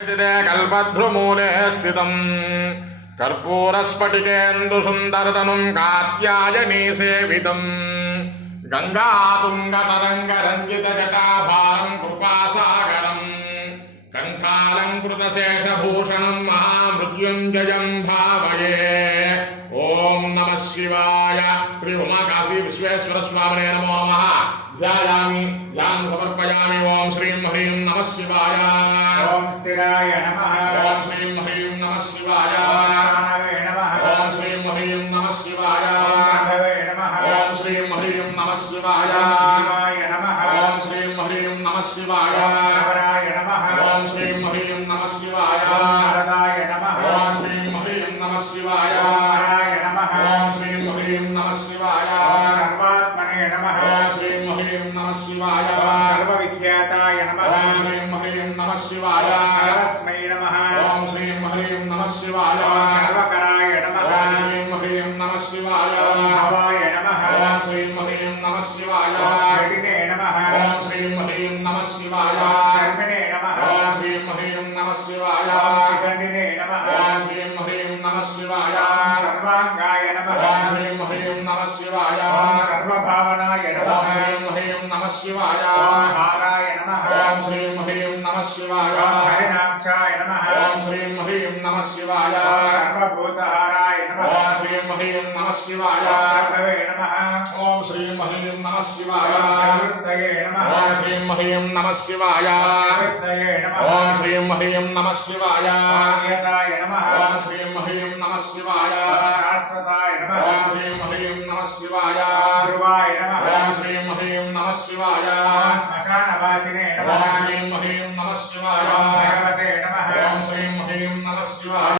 कल्पद्रुमूले स्थितं कर्पूरस्फटिकेन्दुसुन्दरतनुं कात्यायनी सेवितं गङ्गातुङ्गतरङ्गरञ्जितजटाभारं कृपासागरं कण्ठालङ्कृतशेषभूषणं महामृत्युञ्जयं भावये। ओम नमः शिवाय। श्री उमाकाशी विश्वेश्वर स्वामिने नमो नमः। ध्यायामि ध्यानं समर्पयामि। ओम श्रीं ह्रीं नमः शिवाय। ओम स्थिराय नमः। ओम श्रीं ह्रीं नमः शिवाय। ओम श्रीं ह्रीं नमः शिवाय। ओम श्रीं ह्रीं नमः शिवाय। ओम श्रीं ह्रीं नमः शिवाय। ओम श्रीं ह्रीं नमः शिवाय। ओम श्रीं ह्रीं नमः शिवाय। ओम श्रीं ह्रीं नमः शिवाय। सर्वात्मने नमः। ओम श्रीं ह्रीं नमः शिवाय। सर्वविख्याताय नमः। ओम श्रीं ह्रीं नमः शिवाय। सर्वस्मै नमः। ओम श्रीं ह्रीं नमः शिवाय। सर्वकराय नमः। ओम श्रीं ह्रीं नमः शिवाय। भवाय नमः। ओम श्रीं ह्रीं नमः शिवाय। जटिने नमः। ओम श्रीं ह्रीं नमः शिवाय। शर्मिणे नमः। ओम श्रीं ह्रीं नमः शिवाय। शिखण्डिने नमः। ओम श्रीं ह्रीं नमः शिवाय। सर्वांगाय नमः। ओम श्रीं ह्रीं नमः शिवाय। सर्वभावनाय नमः। ओम श्रीं ह्रीं नमः शिवाय। हाराय नमः। ओम श्रीं ह्रीं नमः शिवाय। हरिणाक्षाय नमः। ओम श्रीं ह्रीं नमः शिवाय। सर्वभूतहाराय नमः। ओम श्रीं ह्रीं नमः शिवाय। प्रभवे नमः। ओम श्रीं ह्रीं नमः शिवाय। प्रवृत्तये नमः। ओम श्रीं ह्रीं नमः शिवाय। प्रवृत्तये नमः। ओम श्रीं ह्रीं नमः शिवाय। नियताय नमः। ओम श्रीं ह्रीं नमः शिवाय। शाश्वताय नमः। ओम श्रीं ह्रीं नमः शिवाय। ध्रुवाय नमः। ओम श्रीं ह्रीं नमः शिवाय। श्मशानवासिने नमः। ओम श्रीं ह्रीं नमः शिवाय। भगवते नमः। ओम श्रीं ह्रीं नमः शिवाय।